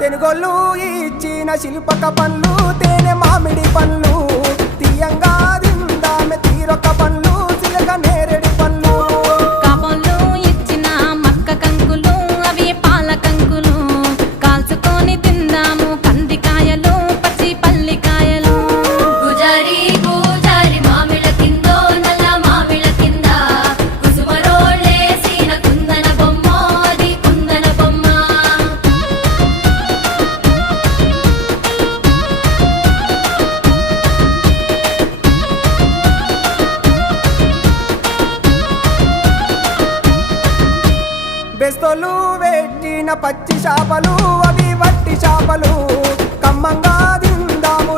తెనుగోళ్ళు ఇచ్చిన శిల్పక పండ్లు తేనె మామిడి పండ్లు తీయంగా దిందామె తీరొక్క పండ్లు చిలక నేరేడు పండ్లు కాపోళ్ళు ఇచ్చిన మక్క కంకులు అవి పాల కంకులు కాల్చుకొని తిందాము కందికాయలు పచ్చి పల్లికాయలు గుజారి గుజారి మామిళ్ళ కిందో నల్ల మామిళ్ళ కింద కుసుమరోళ్ళేసిన కుందన బొమ్మ అది కుందన బొమ్మ బెస్తోలు పెట్టిన పచ్చి చేపలు అవి వట్టి చేపలు కమ్మంగా తిందాము